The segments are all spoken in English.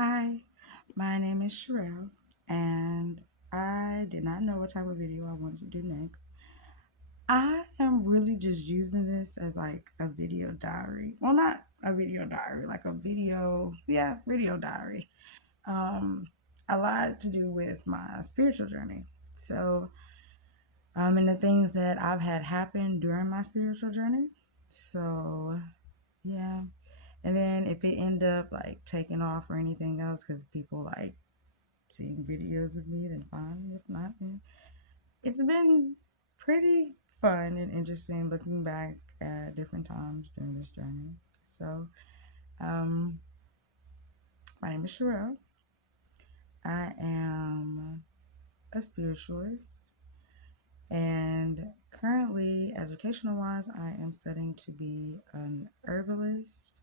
Hi, my name is Sherelle, and I did not know what type of video I wanted to do next. I am really just using this as like a video diary. Well, not a video diary, like a video diary. Um, a lot to do with my spiritual journey. So, and the things that I've had happen during my spiritual journey. So, yeah. And then if it end up like taking off or anything else, because people like seeing videos of me, then fine. If not, then it's been pretty fun and interesting looking back at different times during this journey. So, um, my name is Sherelle. I am a spiritualist, and currently, educational wise, I am studying to be an herbalist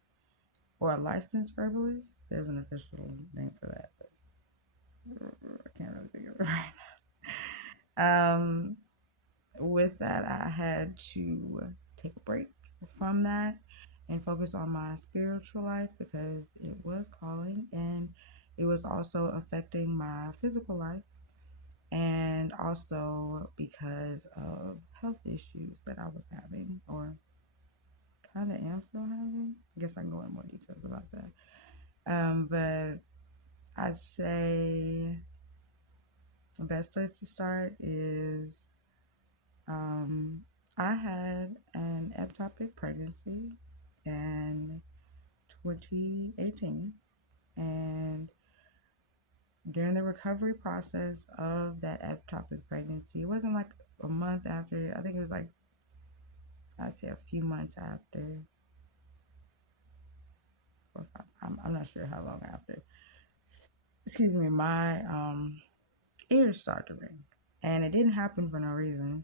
or a licensed herbalist. There's an official name for that, but I can't really think of it right now. With that, I had to take a break from that and focus on my spiritual life because it was calling and it was also affecting my physical life, and also because of health issues that I was having or kind of am still having. I guess I can go in more details about that. But I'd say the best place to start is Um, I had an ectopic pregnancy in 2018, and during the recovery process of that ectopic pregnancy, it wasn't like a month after, I think it was like, I'd say a few months after, or I'm not sure how long after. Excuse me, my ears started to ring, and it didn't happen for no reason.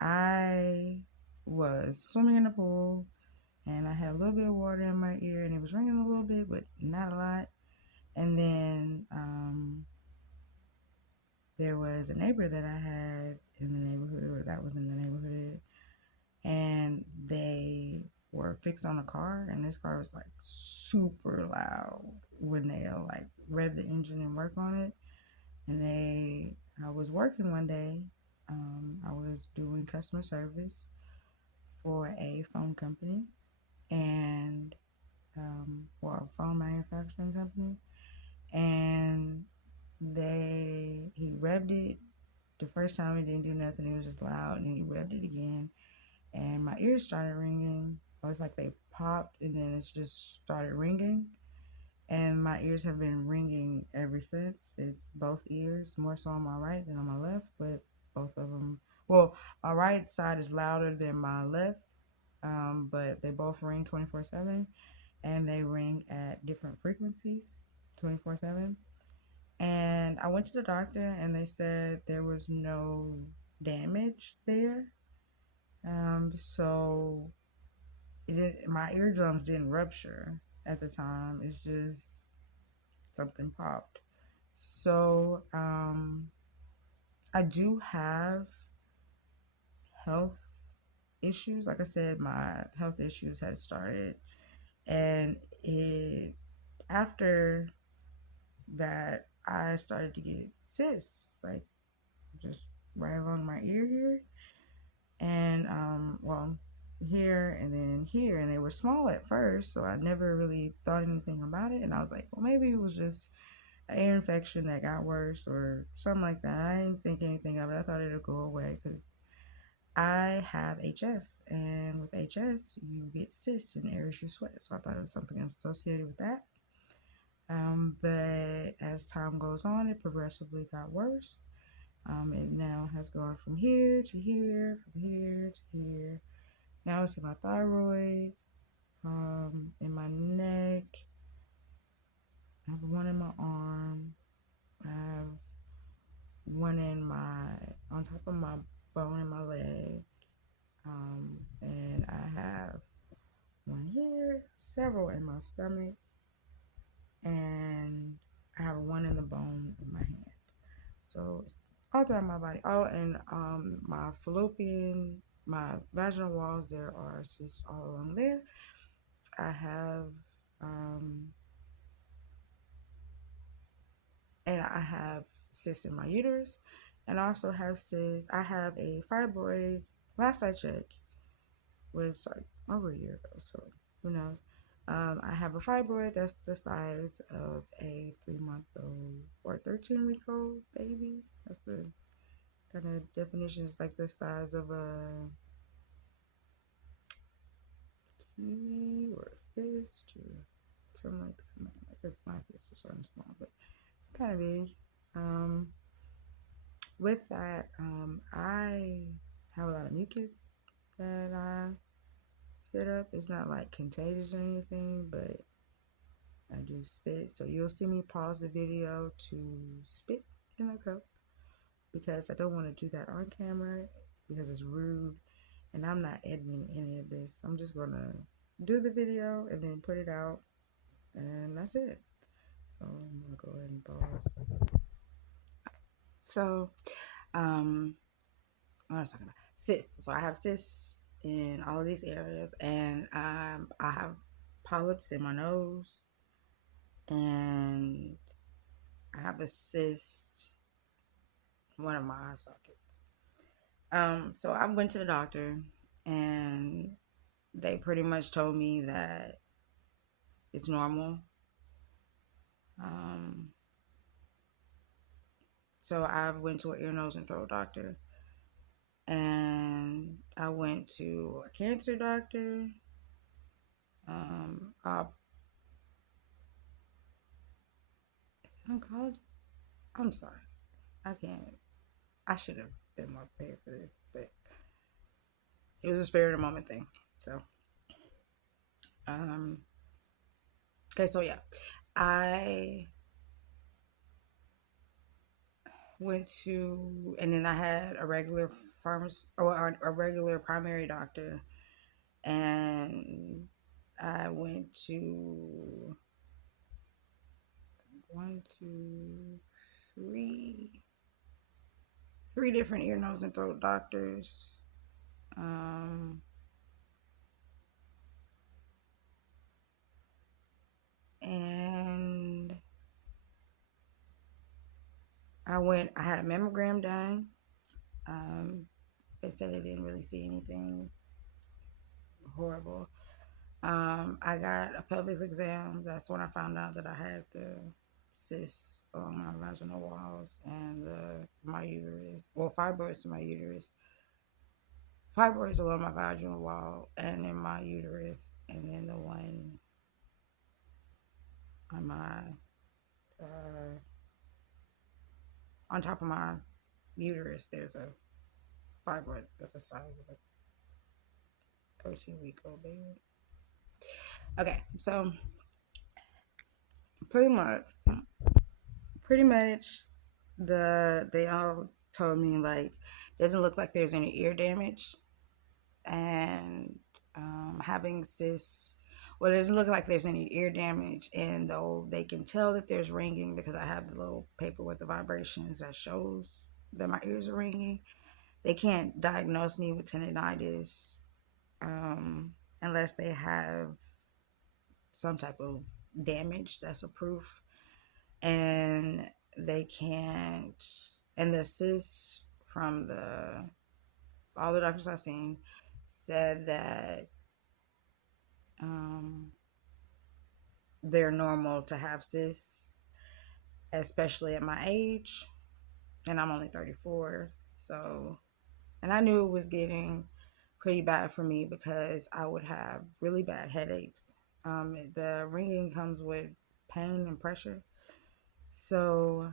I was swimming in the pool and I had a little bit of water in my ear, and it was ringing a little bit, but not a lot. And then there was a neighbor that I had in the neighborhood, or that was in the neighborhood, and they were fixed on a car, and this car was like super loud when they like rev the engine and work on it. And I was working one day. I was doing customer service for a phone company, and well, a phone manufacturing company, and he revved it. The first time it didn't do nothing, it was just loud, and then he revved it again, and my ears started ringing. It was like they popped, and then it just started ringing, and my ears have been ringing ever since. It's both ears, more so on my right than on my left, but both of them. Well, my right side is louder than my left, but they both ring 24/7, and they ring at different frequencies 24/7. And I went to the doctor, and they said there was no damage there. So my eardrums didn't rupture at the time. It's just something popped. So I do have health issues. Like I said, my health issues had started, and it after that I started to get cysts, like just right along my ear here, and well, here and then here, and they were small at first, so I never really thought anything about it. And I was like, well, maybe it was just an ear infection that got worse or something like that. I didn't think anything of it. I thought it'd go away because I have HS, and with HS, you get cysts in areas you sweat. So I thought it was something associated with that. But as time goes on, it progressively got worse. It now has gone from here to here, from here to here. Now it's in my thyroid, in my neck. I have one in my arm. I have one on top of my bone in my leg. And I have one here, several in my stomach, and I have one in the bone in my hand. So it's all throughout my body. Oh, and my vaginal walls, there are cysts all along there. I have um, and I have cysts in my uterus, and I also have cysts. I have a fibroid. Last I checked was like over a year ago, so who knows? I have a fibroid that's the size of a 3 month old or 13-week old baby. That's the kind of definition. It's like the size of a kiwi or a fist or something like that. I guess my fist is something small, but it's kind of big. Um, with that, I have a lot of mucus that I spit up. It's not like contagious or anything, but I do spit. So you'll see me pause the video to spit in a cup because I don't want to do that on camera because it's rude and I'm not editing any of this. I'm just going to do the video and then put it out and that's it. So I'm going to go ahead and pause. So, what was I talking about? Cysts. So I have cysts in all of these areas and I have polyps in my nose and I have a cyst in one of my eye sockets. So I went to the doctor and they pretty much told me that it's normal. Um, so I went to an ear, nose, and throat doctor, and I went to a cancer doctor. Um, uh, is it oncologist? I'm sorry, I can't. I should have been more prepared for this, but it was a spirit of the moment thing. So, um, okay, so yeah, I went to, and then I had a regular pharmacist or a regular primary doctor, and I went to one, two, three different ear, nose, and throat doctors. Um, and I had a mammogram done. Um, they said they didn't really see anything horrible. I got a pelvis exam. That's when I found out that I had the cysts on my vaginal walls and my uterus. Well, fibroids in my uterus. Fibroids along my vaginal wall and in my uterus, and then the one on my uh, on top of my uterus. There's a fibroid that's the size of a 13-week-old baby. Okay, so pretty much they all told me like doesn't look like there's any ear damage and having cysts. Well, it doesn't look like there's any ear damage, and though they can tell that there's ringing because I have the little paper with the vibrations that shows that my ears are ringing. They can't diagnose me with tinnitus unless they have some type of damage that's a proof, and they can't. And the cysts from the all the doctors I've seen said that um, they're normal to have cysts, especially at my age, and I'm only 34. So, and I knew it was getting pretty bad for me because I would have really bad headaches. The ringing comes with pain and pressure. So,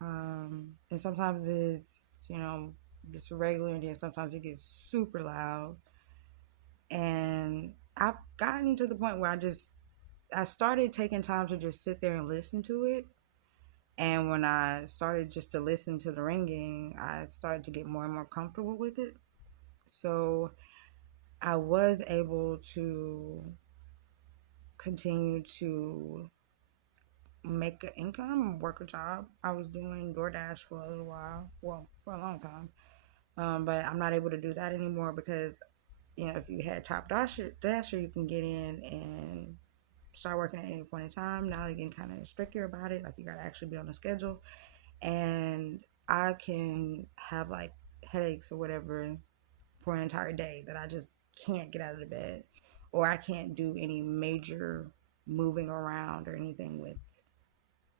and sometimes it's, just regular, and then sometimes it gets super loud. And I've gotten to the point where I started taking time to just sit there and listen to it. And when I started just to listen to the ringing, I started to get more and more comfortable with it. So I was able to continue to make an income, work a job. I was doing DoorDash for a little while, well, for a long time. But I'm not able to do that anymore because, if you had Top Dasher, you can get in and start working at any point in time. Now they're getting kind of stricter about it. Like you got to actually be on the schedule. And I can have like headaches or whatever for an entire day that I just can't get out of the bed, or I can't do any major moving around or anything with,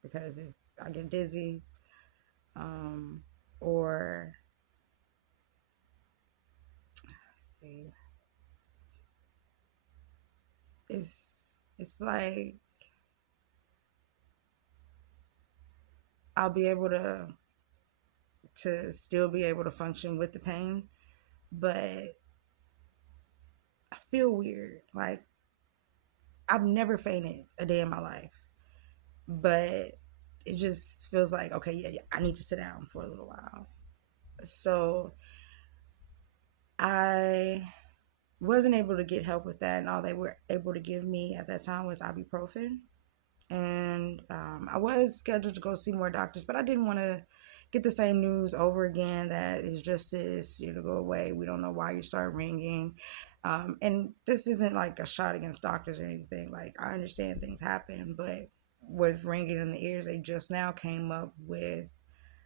because I get dizzy, um, or let's see, it's like I'll be able to still be able to function with the pain, but I feel weird. Like I've never fainted a day in my life, but it just feels like, okay, yeah, I need to sit down for a little while. So I wasn't able to get help with that, and all they were able to give me at that time was ibuprofen. And I was scheduled to go see more doctors, but I didn't want to get the same news over again that it's just this, go away. We don't know why you start ringing. And this isn't like a shot against doctors or anything. Like, I understand things happen, but with ringing in the ears, they just now came up with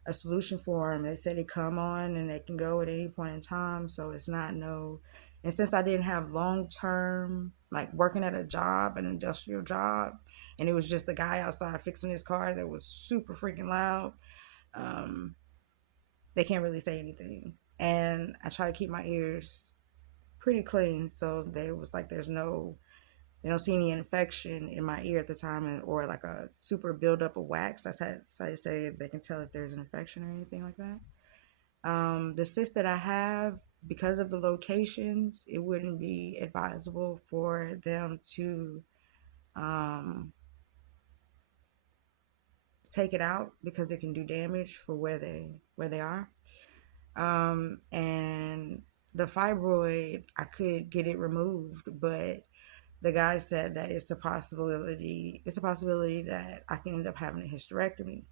a solution for them. They said they come on and they can go at any point in time. So it's not no. And since I didn't have long term, like working at a job, an industrial job, and it was just the guy outside fixing his car that was super freaking loud, um, they can't really say anything. And I try to keep my ears pretty clean. So they was like, they don't see any infection in my ear at the time, or like a super buildup of wax. So I say they can tell if there's an infection or anything like that. The cyst that I have, because of the locations, it wouldn't be advisable for them to um, take it out because it can do damage for where they are. And the fibroid, I could get it removed, but the guy said that it's a possibility that I can end up having a hysterectomy.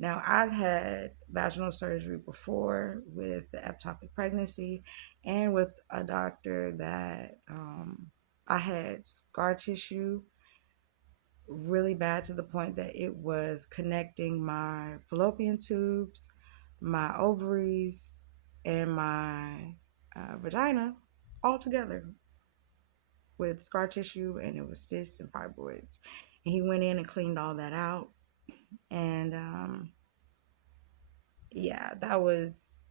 Now, I've had vaginal surgery before with the ectopic pregnancy, and with a doctor that I had scar tissue really bad to the point that it was connecting my fallopian tubes, my ovaries, and my vagina all together with scar tissue, and it was cysts and fibroids. And he went in and cleaned all that out. And yeah, that was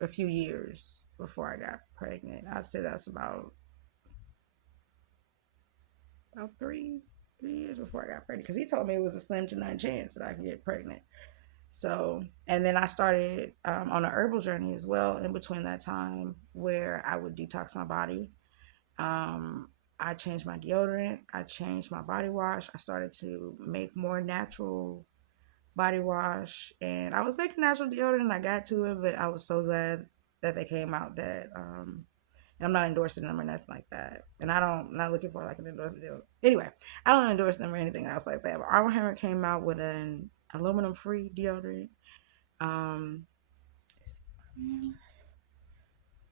a few years before I got pregnant. I'd say that's about three years before I got pregnant, because he told me it was a slim to none chance that I could get pregnant. So, and then I started on a herbal journey as well in between that time, where I would detox my body. Um, I changed my deodorant. I changed my body wash. I started to make more natural body wash, and I was making natural deodorant and I got to it, but I was so glad that they came out that I'm not endorsing them or nothing like that. And I'm not looking for like an endorsement deal. Anyway, I don't endorse them or anything else like that. But Arm & Hammer came out with an aluminum free deodorant. Um,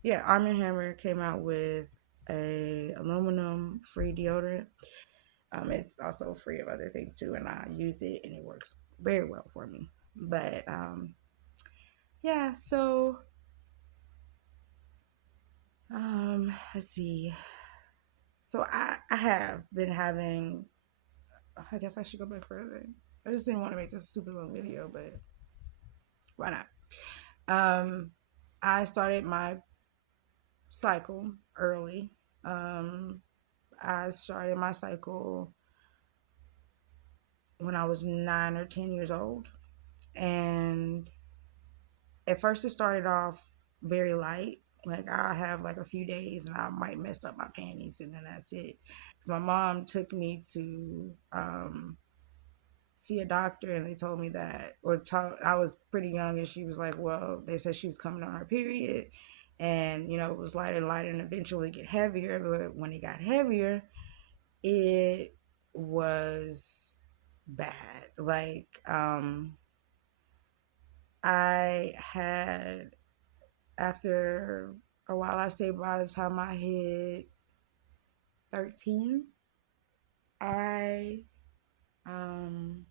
yeah, Arm & Hammer came out with a aluminum free deodorant. It's also free of other things too, and I use it and it works very well for me. But yeah, so let's see. So I have been having. I guess I should go back further. I just didn't want to make this a super long video, but why not? Um, I started my cycle early. Um, I started my cycle when I was 9 or 10 years old, and at first it started off very light. Like I have like a few days and I might mess up my panties and then that's it. Because my mom took me to see a doctor and they told me that, I was pretty young and she was like, well, they said she was coming on her period, and it was lighter and lighter and eventually get heavier. But when it got heavier, it was bad. Like I had, after a while, I say by the time I hit 13, I um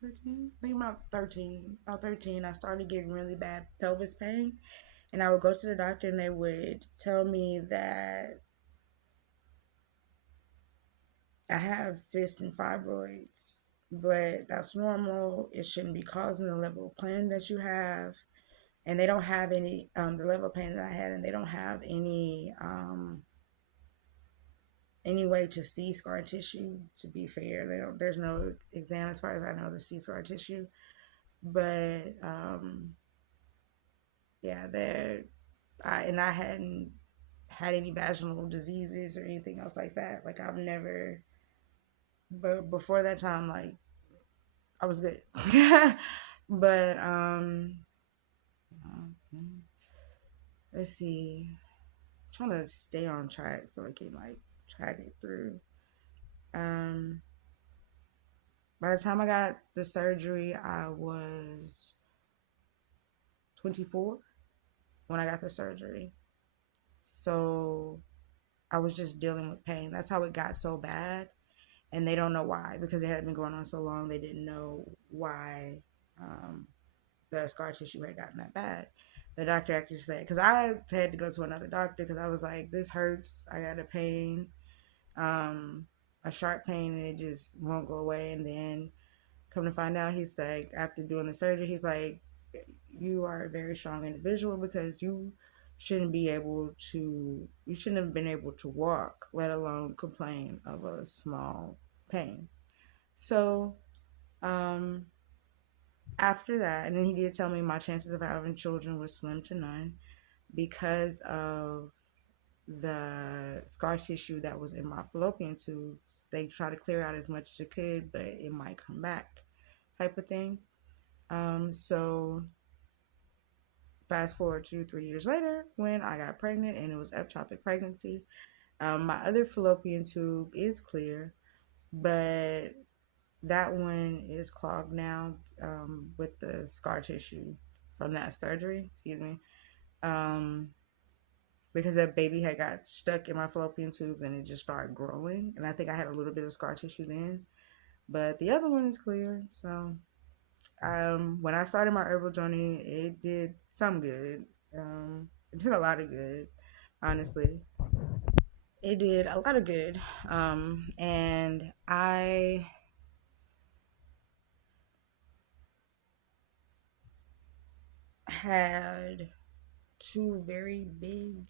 13, I think about 13, I started getting really bad pelvis pain. And I would go to the doctor and they would tell me that I have cysts and fibroids, but that's normal. It shouldn't be causing the level of pain that you have. And they don't have any, the level of pain that I had, and they don't have any way to see scar tissue, to be fair. There's no exam as far as I know to see scar tissue. But yeah, I hadn't had any vaginal diseases or anything else like that. Like I've never, but before that time, like I was good. But let's see. I'm trying to stay on track so I can like track it through. Um, by the time I got the surgery, I was 24 when I got the surgery. So I was just dealing with pain. That's how it got so bad. And they don't know why because it had been going on so long. They didn't know why um, the scar tissue had gotten that bad. The doctor actually said, because I had to go to another doctor because I was like, this hurts. I got a pain, um, a sharp pain, and it just won't go away. And then come to find out, he's like, after doing the surgery, he's like, you are a very strong individual because you shouldn't have been able to walk, let alone complain of a small pain. So, um, after that, and then he did tell me my chances of having children was slim to none because of the scar tissue that was in my fallopian tubes. They try to clear out as much as it could, but it might come back, type of thing. So fast forward 2 3 years later when I got pregnant and it was ectopic pregnancy. My other fallopian tube is clear, but that one is clogged now with the scar tissue from that surgery. Excuse me. Um, because that baby had got stuck in my fallopian tubes and it just started growing, and I think I had a little bit of scar tissue then. But the other one is clear. So when I started my herbal journey, it did some good. It did a lot of good, honestly. It did a lot of good. And I had two very big,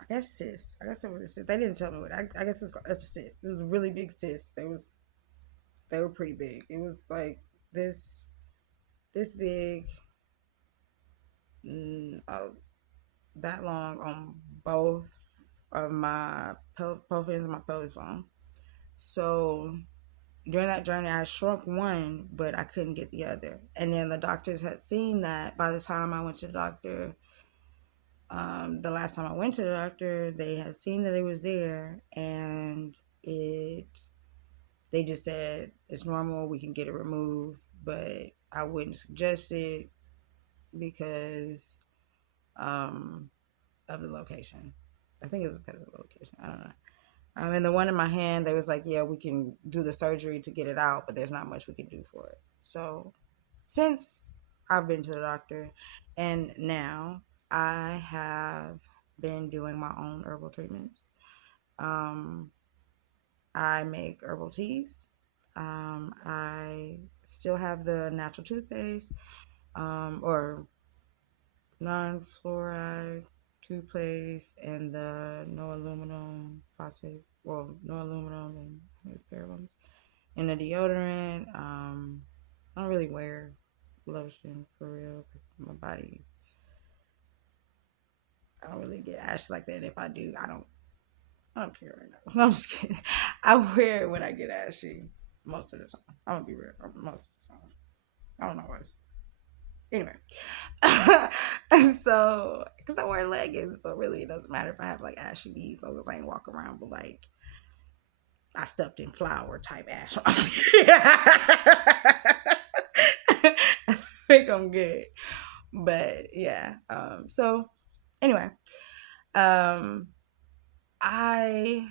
I guess cysts. I guess it was a cyst. They didn't tell me what. I guess it's a cyst. It was a really big cyst. They were pretty big. It was like this this big, uh, that long on both of my both ends of my pelvis bone. So during that journey, I shrunk one, but I couldn't get the other. And then the doctors had seen that by the time I went to the doctor. The last time I went to the doctor, they had seen that it was there, and it they just said it's normal. We can get it removed, but I wouldn't suggest it because um, of the location. I think it was because of the location. I don't know. And the one in my hand, they was like, yeah, we can do the surgery to get it out, but there's not much we can do for it. So since I've been to the doctor and now I have been doing my own herbal treatments. Um, I make herbal teas. I still have the natural toothpaste, or non-fluoride toothpaste, and the no aluminum phosphate, well, no aluminum and I think it's parabens, and the deodorant. I don't really wear lotion for real because my body, I don't really get ashy like that. And if I do, I don't care right now. No, I'm just kidding. I wear it when I get ashy most of the time. I'm gonna be real, most of the time. I don't know what's anyway. So because I wear leggings, so really it doesn't matter if I have like ashy beads, as long as I ain't walk around with like I stepped in flour type ash. think I'm good. But yeah. So anyway, um, I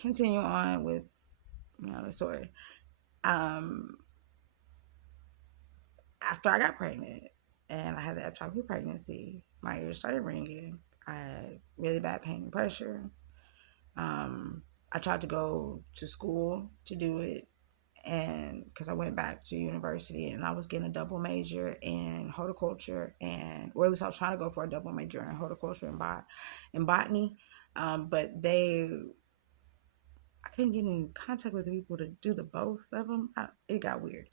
continue on with the story. Um, After I got pregnant and I had the ectopic pregnancy, my ears started ringing. I had really bad pain and pressure. Um, I tried to go to school to do it, and because I went back to university and I was getting a double major in horticulture, and or at least I was trying to go for a double major in horticulture and botany, but I couldn't get in contact with the people to do the both of them. It got weird.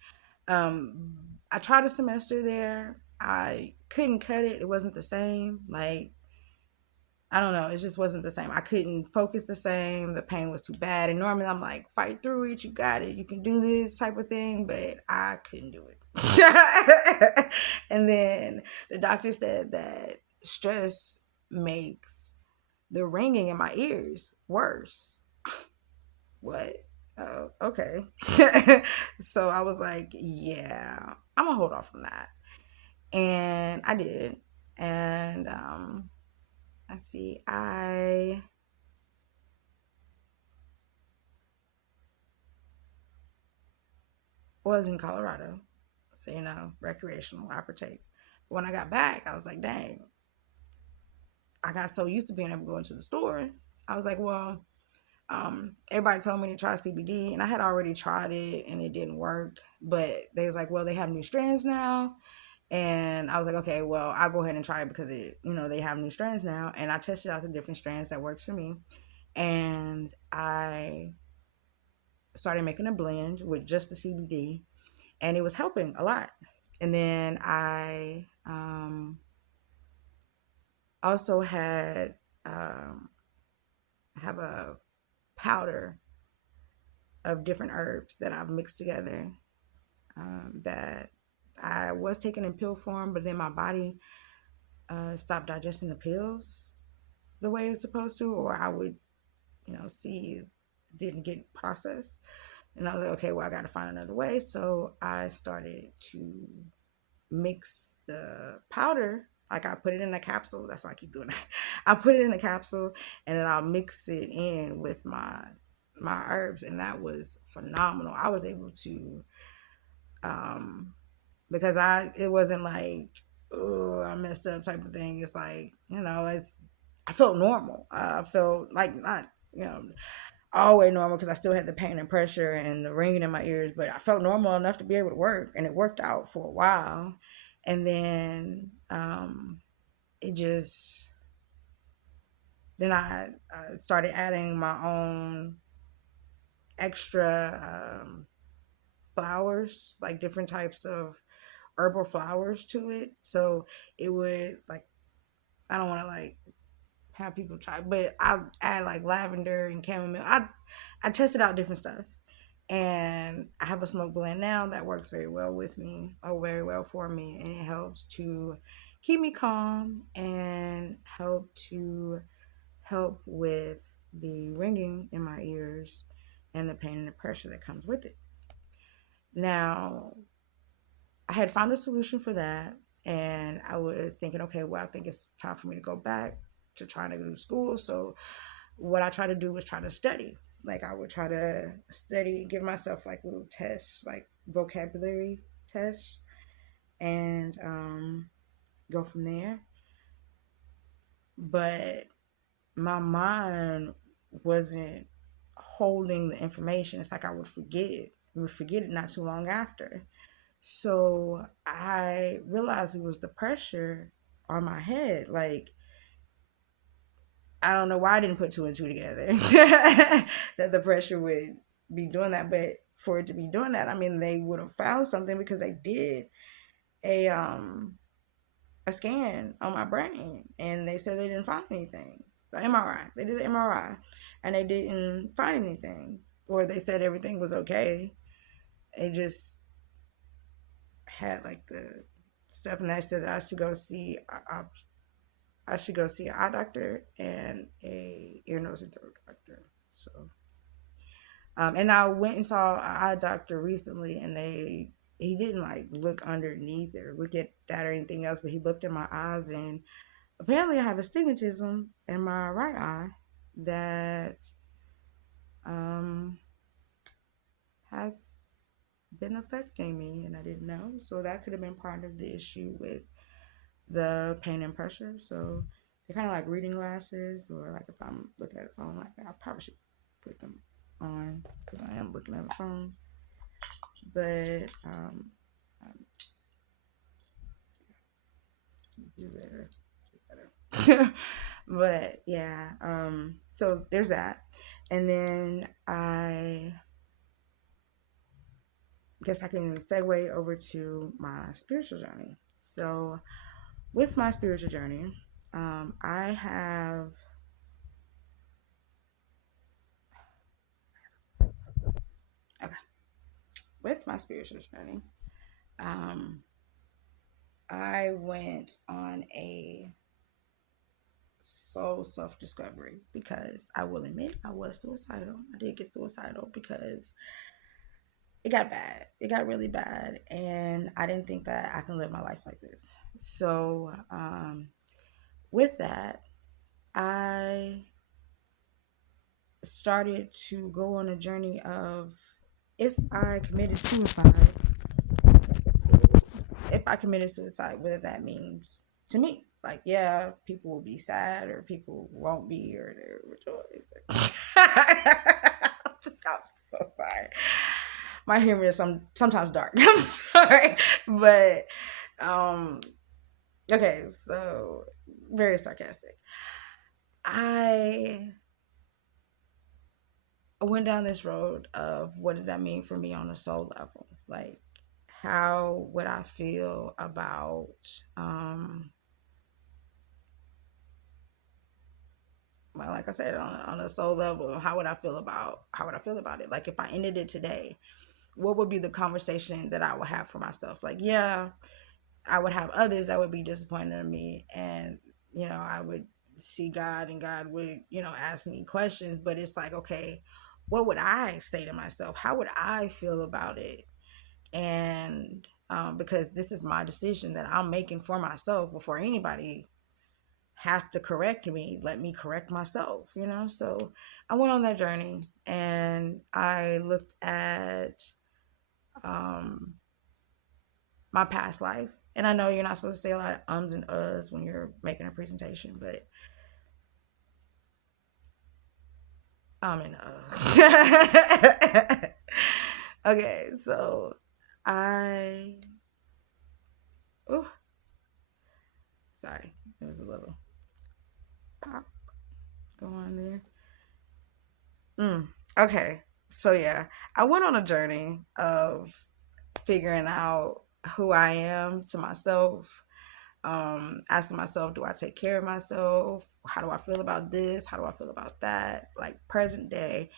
Um, I tried a semester there. I couldn't cut it. It wasn't the same. Like, I don't know. It just wasn't the same. I couldn't focus the same. The pain was too bad. And normally I'm like, fight through it. You got it. You can do this type of thing. But I couldn't do it. And then the doctor said that stress makes the ringing in my ears worse. What? Oh, okay. So I was like, yeah, I'm gonna hold off from that. And I did. And let's see, I was in Colorado. So, recreational, I partake. But when I got back, I was like, dang, I got so used to being able to go into the store. I was like, well, everybody told me to try CBD, and I had already tried it and it didn't work. But they was like, well, they have new strands now. And I was like, okay, well, I'll go ahead and try it because they have new strands now. And I tested out the different strands that works for me. And I started making a blend with just the CBD, and it was helping a lot. And then I also had have a powder of different herbs that I've mixed together, that I was taking in pill form, but then my body stopped digesting the pills the way it's supposed to, or I would, see it didn't get processed. And I was like, okay, well, I got to find another way. So I started to mix the powder. Like, I put it in a capsule. That's why I keep doing that. I put it in a capsule, and then I'll mix it in with my herbs, and that was phenomenal. I was able to, because it wasn't like, oh, I messed up type of thing. It's like, I felt normal. I felt like not, all the way normal, because I still had the pain and pressure and the ringing in my ears, but I felt normal enough to be able to work, and it worked out for a while. And then it just then I started adding my own extra flowers, like different types of herbal flowers to it. So it would, like, I don't want to like have people try, but I add like lavender and chamomile. I tested out different stuff, and I have a smoke blend now that works very well with me, or very well for me, and it helps to keep me calm and help with the ringing in my ears and the pain and the pressure that comes with it. Now, I had found a solution for that, and I was thinking, okay, well, I think it's time for me to go back to trying to go to school. So what I try to do was try to study. Like, I would try to study, give myself like little tests, like vocabulary tests, and go from there. But my mind wasn't holding the information. It's like I would forget it. I would forget it not too long after. So I realized it was the pressure on my head. Like, I don't know why I didn't put two and two together that the pressure would be doing that. But for it to be doing that, I mean, they would have found something, because they did a a scan on my brain, and they said they didn't find anything. The MRI, they did an MRI, and they didn't find anything, or they said everything was okay. It just had like the stuff, and I said that I should go see an eye doctor and a ear, nose, and throat doctor. So, and I went and saw an eye doctor recently, and they he didn't like look underneath or look at that or anything else, but he looked in my eyes, and apparently I have astigmatism in my right eye that um has been affecting me, and I didn't know. So that could have been part of the issue with the pain and pressure. So they're kind of like reading glasses, or like if I'm looking at a phone, like I probably should put them on because I am looking at a phone. But do better, do better. But yeah, so there's that, and then I guess I can segue over to my spiritual journey. So with my spiritual journey, I have okay. With my spiritual journey, um, I went on a soul self discovery because I will admit I was suicidal. I did get suicidal because it got bad. It got really bad, and I didn't think that I can live my life like this. So, with that, I started to go on a journey of if I committed suicide, if I committed suicide, whether that means to me. Like, yeah, people will be sad or people won't be or they'll rejoice. I'm so sorry. My humor is sometimes dark. I'm sorry. But um okay, so very sarcastic. I went down this road of what does that mean for me on a soul level? Like how would I feel about well, like I said, on a soul level, how would I feel about it? Like if I ended it today, what would be the conversation that I would have for myself? Like, yeah, I would have others that would be disappointed in me, and I would see God, and God would ask me questions. But it's like, okay, what would I say to myself? How would I feel about it? And because this is my decision that I'm making for myself before anybody have to correct me, let me correct myself. So I went on that journey, and I looked at um my past life. And I know you're not supposed to say a lot of ums and uhs when you're making a presentation, but in okay, so I oh sorry, it was a little pop going on there. Okay, so yeah, I went on a journey of figuring out who I am to myself, asking myself, do I take care of myself? How do I feel about this? How do I feel about that? Like present day.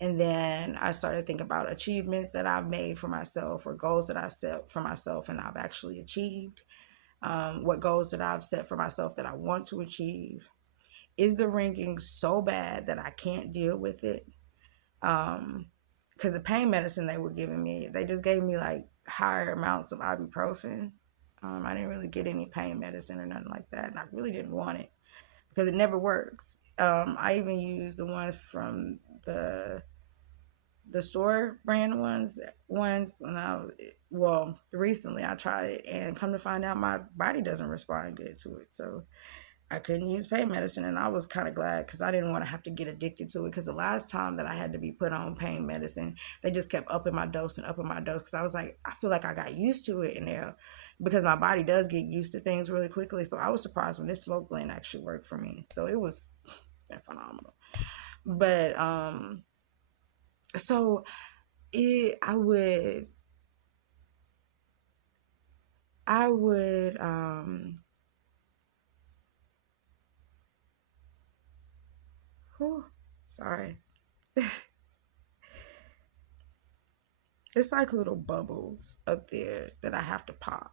And then I started thinking about achievements that I've made for myself or goals that I set for myself and I've actually achieved. What goals that I've set for myself that I want to achieve. Is the ringing so bad that I can't deal with it? Because the pain medicine they were giving me, they just gave me like higher amounts of ibuprofen. I didn't really get any pain medicine or nothing like that, and I really didn't want it because it never works. I even used the ones from the store brand ones when recently I tried it, and come to find out my body doesn't respond good to it. So I couldn't use pain medicine, and I was kind of glad because I didn't want to have to get addicted to it. Because the last time that I had to be put on pain medicine, they just kept upping my dose and upping my dose. Because I was like, I feel like I got used to it, and there, because my body does get used to things really quickly. So I was surprised when this smoke blend actually worked for me. So it's been phenomenal. But so it, I would whew, sorry. It's like little bubbles up there that I have to pop.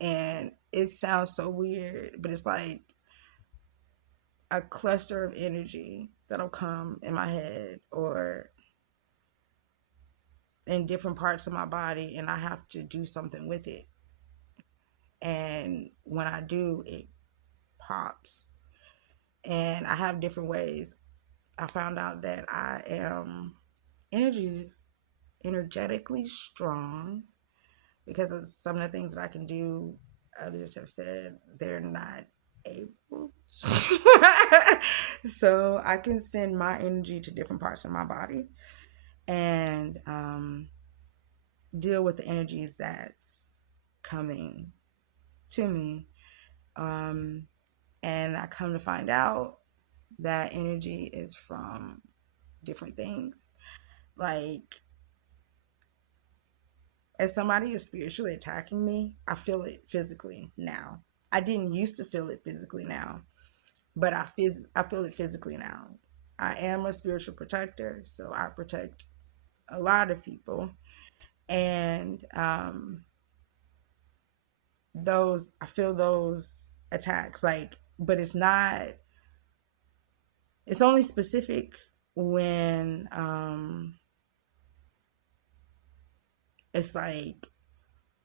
And it sounds so weird, but it's like a cluster of energy that'll come in my head, or in different parts of my body, and I have to do something with it. And when I do, it pops. And I have different ways. I found out that I am energetically strong because of some of the things that I can do. Others have said they're not able. So I can send my energy to different parts of my body and deal with the energies that's coming to me. Um, and I come to find out that energy is from different things. Like, if somebody is spiritually attacking me, I feel it physically now. I didn't used to feel it physically now, but I feel it physically now. I am a spiritual protector, so I protect a lot of people, and those I feel those attacks like, but it's not. It's only specific when it's like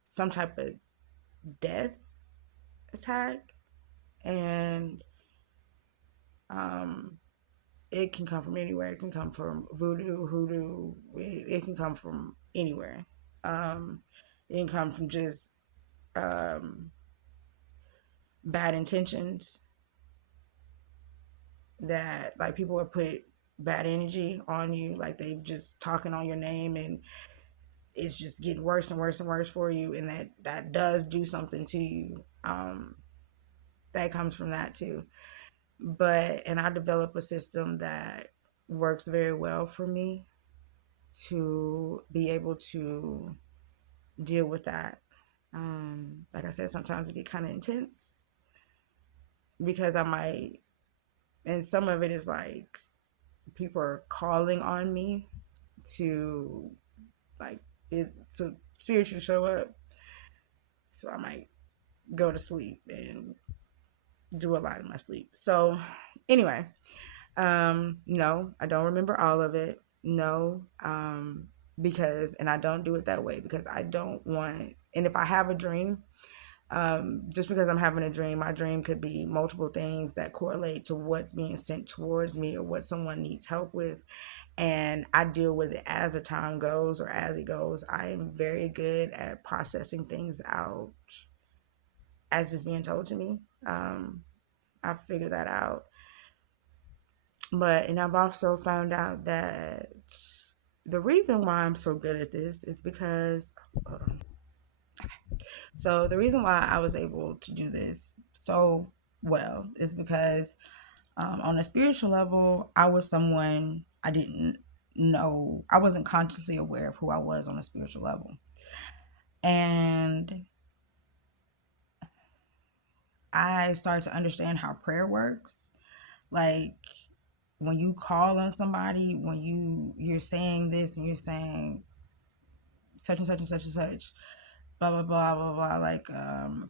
some type of death attack, and um it can come from anywhere. It can come from voodoo, hoodoo. It can come from anywhere. Um, it can come from just um, bad intentions that like people would put bad energy on you, like they've just talking on your name, and it's just getting worse and worse and worse for you, and that does do something to you. That comes from that too. And I develop a system that works very well for me to be able to deal with that. Like I said, sometimes it get kind of intense because I might, and some of it is like people are calling on me to like to spiritually show up. So I might go to sleep and do a lot in my sleep. So anyway, no, I don't remember all of it. No, because, and I don't do it that way because I don't want, and if I have a dream, just because I'm having a dream, my dream could be multiple things that correlate to what's being sent towards me or what someone needs help with. And I deal with it as the time goes or as it goes. I am very good at processing things out as it's being told to me. I figure that out. And I've also found out that the reason why I'm so good at this is because, so the reason why I was able to do this so well is because on a spiritual level, I was someone I didn't know, I wasn't consciously aware of who I was on a spiritual level. And I started to understand how prayer works. Like, when you call on somebody, when you're saying this and you're saying such and such and such and such, blah blah blah blah blah, like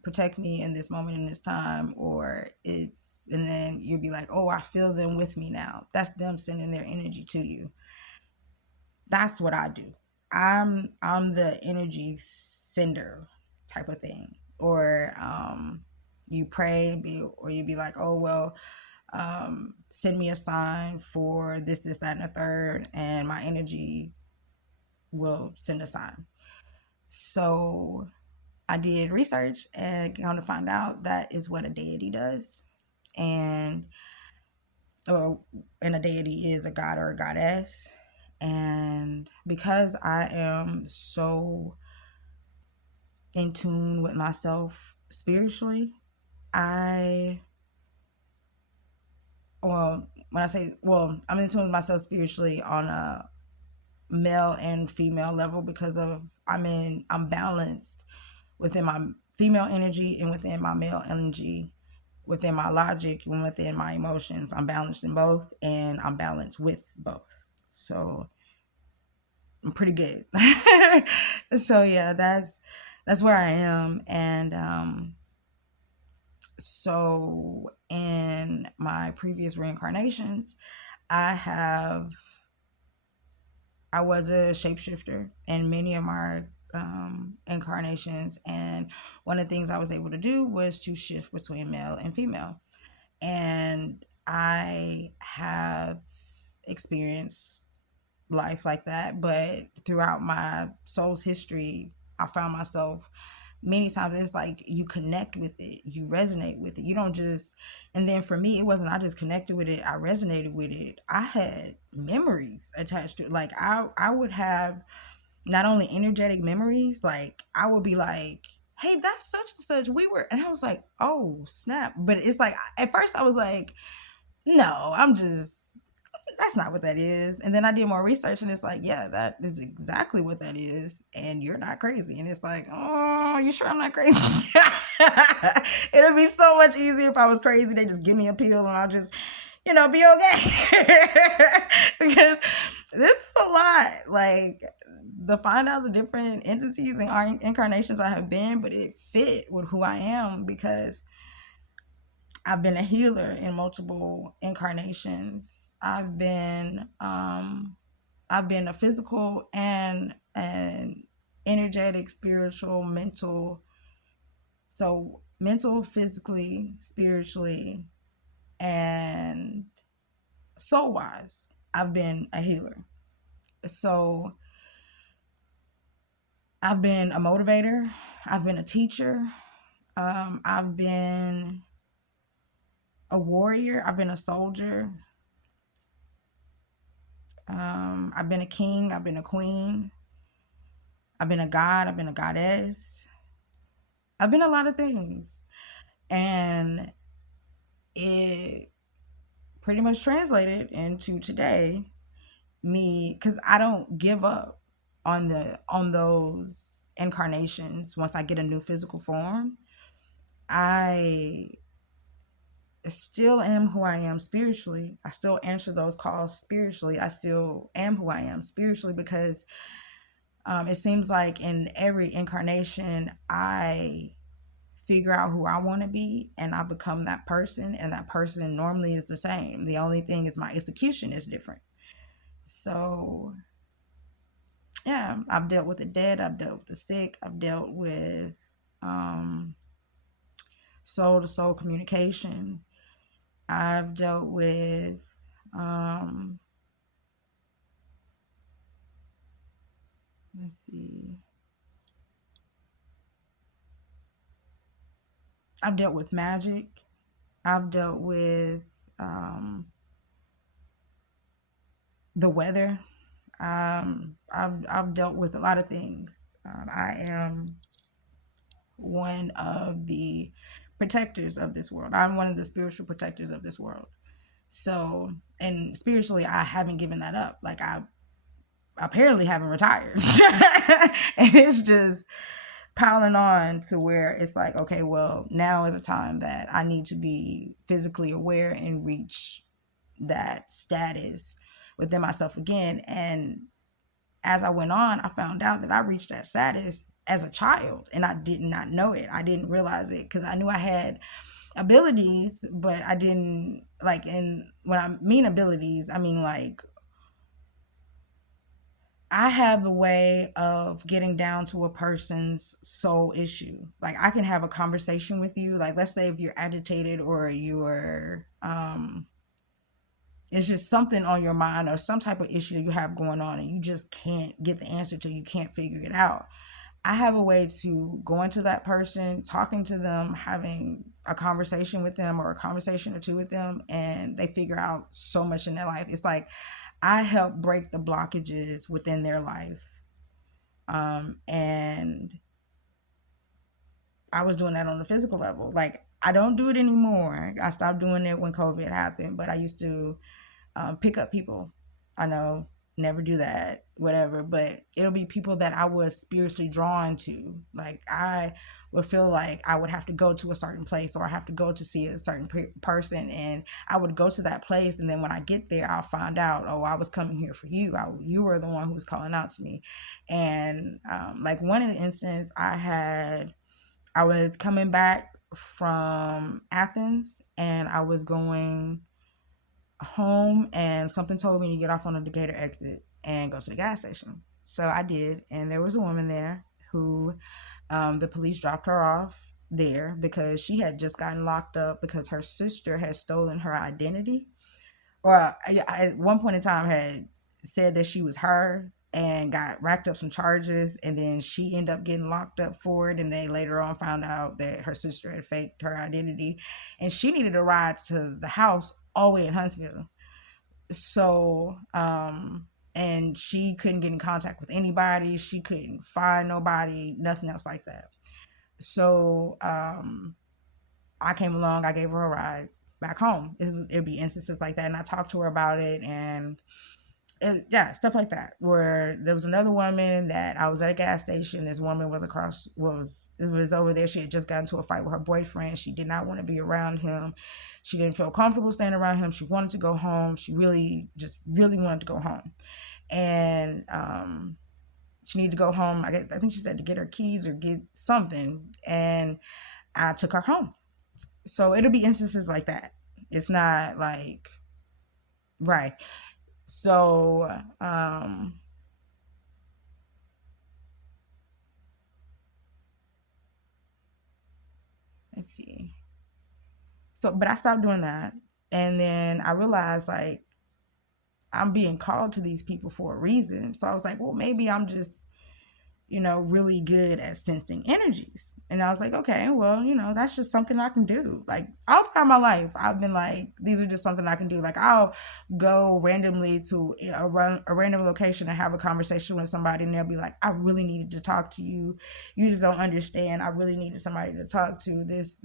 protect me in this moment in this time, or it's, and then you'll be like, oh, I feel them with me now. That's them sending their energy to you. That's what I do. I'm the energy sender type of thing. Or you pray, or you be like, oh well, send me a sign for this, that, and a third, and my energy will send a sign. So I did research and come to find out that is what a deity does. And and a deity is a god or a goddess. And because I am so in tune with myself spiritually, I, well, when I say, well, I'm in tune with myself spiritually on a male and female level because of, I'm balanced within my female energy and within my male energy, within my logic and within my emotions. I'm balanced in both, and I'm balanced with both. So I'm pretty good. So yeah, that's where I am. And so in my previous reincarnations, I have I was a shapeshifter in many of my incarnations, and one of the things I was able to do was to shift between male and female. And I have experienced life like that, but throughout my soul's history, I found myself many times, it's like you connect with it, you resonate with it, you don't just. And then for me, it wasn't I just connected with it, I resonated with it, I had memories attached to it. Like I would have not only energetic memories, like I would be like, hey, that's such and such, we were, and I was like, oh snap. But it's like at first I was like, no, I'm just, that's not what that is. And then I did more research, and it's like, yeah, that is exactly what that is. And you're not crazy. And it's like, oh, you sure I'm not crazy? It'd be so much easier if I was crazy. They just give me a pill and I'll just, be okay. Because this is a lot. Like, to find out the different entities and incarnations I have been, but it fit with who I am because I've been a healer in multiple incarnations. I've been a physical and an energetic, spiritual, mental. So mental, physically, spiritually, and soul wise, I've been a healer. So I've been a motivator. I've been a teacher. I've been a warrior. I've been a soldier. I've been a king. I've been a queen. I've been a god. I've been a goddess. I've been a lot of things. And it pretty much translated into today me, because I don't give up on those incarnations. Once I get a new physical form, I still am who I am spiritually. I still answer those calls spiritually. I still am who I am spiritually because it seems like in every incarnation, I figure out who I want to be and I become that person, and that person normally is the same. The only thing is my execution is different. So, yeah, I've dealt with the dead, I've dealt with the sick, I've dealt with soul to soul communication. I've dealt with let's see. I've dealt with magic. I've dealt with the weather. I've dealt with a lot of things. I am one of the protectors of this world. I'm one of the spiritual protectors of this world. So, and spiritually, I haven't given that up. Like I apparently haven't retired, and it's just piling on to where it's like, okay, well, now is a time that I need to be physically aware and reach that status within myself again. And as I went on, I found out that I reached that status as a child and I did not know it. I didn't realize it because I knew I had abilities, but I didn't like, and when I mean abilities, I mean like I have a way of getting down to a person's soul issue. Like I can have a conversation with you. Like let's say if you're agitated or you're it's just something on your mind or some type of issue you have going on and you just can't get the answer to, you can't figure it out. I have a way to go into that person, talking to them, having a conversation with them or a conversation or two with them, and they figure out so much in their life. It's like I help break the blockages within their life. And I was doing that on the physical level. Like I don't do it anymore. I stopped doing it when COVID happened, but I used to pick up people. I know, never do that, whatever, but it'll be people that I was spiritually drawn to. Like I would feel like I would have to go to a certain place or I have to go to see a certain person, and I would go to that place, and then when I get there I'll find out, oh, I was coming here for you. You were the one who was calling out to me. And like one instance I was coming back from Athens and I was going home, and something told me to get off on the Decatur exit. and go to the gas station. So I did, and there was a woman there who the police dropped her off there because she had just gotten locked up because her sister had stolen her identity, or at one point in time had said that she was her and got racked up some charges, and then she ended up getting locked up for it, and they later on found out that her sister had faked her identity, and she needed a ride to the house all the way in Huntsville. So and she couldn't get in contact with anybody, she couldn't find nobody, nothing else like that. So I came along, I gave her a ride back home. It'd be instances like that, and I talked to her about it, and yeah, stuff like that. Where there was another woman that I was at a gas station. This woman was across, was it was over there. She had just gotten into a fight with her boyfriend. She did not want to be around him. She didn't feel comfortable staying around him. She wanted to go home. She really, just really wanted to go home, and she needed to go home. I think she said to get her keys or get something, and I took her home. So it'll be instances like that. It's not like right. So let's see. So but I stopped doing that. And then I realized like I'm being called to these people for a reason. So I was like, well, maybe I'm just, really good at sensing energies. And I was like, okay, well, that's just something I can do. Like all throughout my life, I've been like, these are just something I can do. Like I'll go randomly to a random location and have a conversation with somebody, and they'll be like, I really needed to talk to you. You just don't understand. I really needed somebody to talk to. This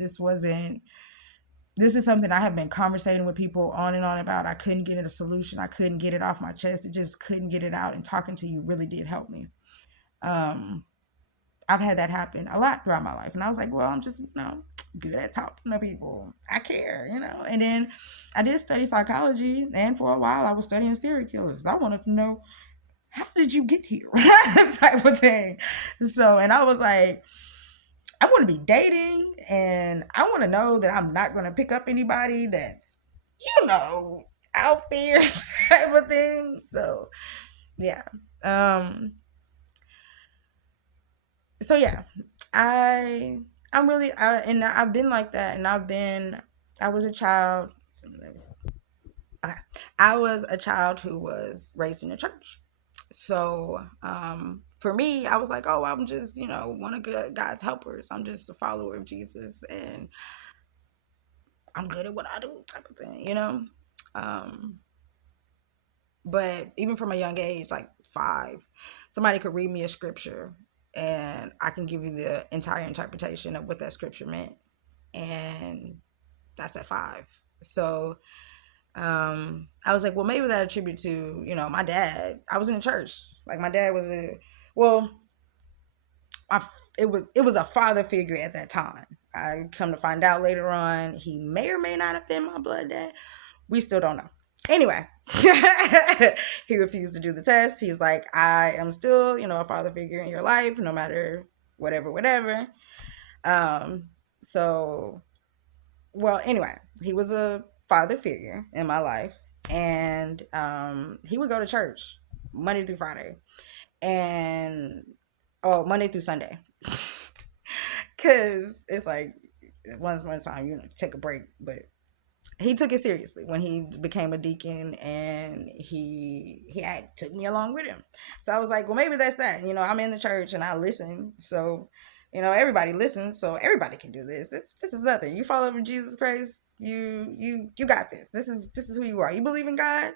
is something I have been conversating with people on and on about. I couldn't get it a solution. I couldn't get it off my chest. It just couldn't get it out. And talking to you really did help me. Um, I've had that happen a lot throughout my life. And I was like, well, I'm just, good at talking to people. I care. And then I did study psychology. And for a while, I was studying serial killers. I wanted to know, how did you get here? Type of thing. So, and I was like, I want to be dating, and I want to know that I'm not going to pick up anybody that's, out there type of thing. So, yeah. Um, so yeah, I I'm really and I've been like that, and I was a child. Okay, I was a child who was raised in a church. So for me, I was like, oh, I'm just one of God's helpers. I'm just a follower of Jesus, and I'm good at what I do, type of thing. Um, but even from a young age, like 5, somebody could read me a scripture, and I can give you the entire interpretation of what that scripture meant, and that's at 5. So I was like, well, maybe that attribute to my dad. I was in church. Like my dad was well, I, it was a father figure at that time. I come to find out later on, he may or may not have been my blood dad. We still don't know. Anyway, he refused to do the test. He was like, I am still, a father figure in your life, no matter whatever, whatever. Um, so, well, anyway, he was a father figure in my life, and he would go to church Monday through Friday, and Monday through Sunday, because it's like once one time take a break, but he took it seriously when he became a deacon, and he had took me along with him. So I was like, well, maybe that's that. I'm in the church and I listen. So, everybody listens, so everybody can do this. This is nothing. You follow Jesus Christ, you got this. This is who you are. You believe in God,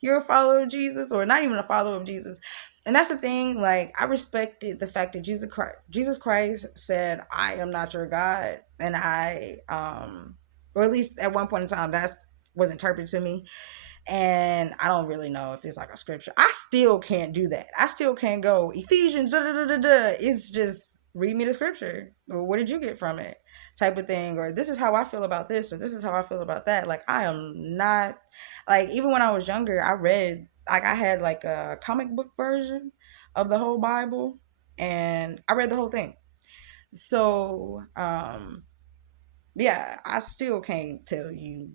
you're a follower of Jesus, or not even a follower of Jesus. And that's the thing, like I respected the fact that Jesus Christ said, I am not your God. And I or at least at one point in time, that's was interpreted to me. And I don't really know if it's like a scripture. I still can't do that. I still can't go Ephesians. Da, da, da, da, da. It's just read me the scripture. Or what did you get from it? Type of thing. Or this is how I feel about this. Or this is how I feel about that. Like I am not like even when I was younger, I read like I had like a comic book version of the whole Bible, and I read the whole thing. So yeah, I still can't tell you.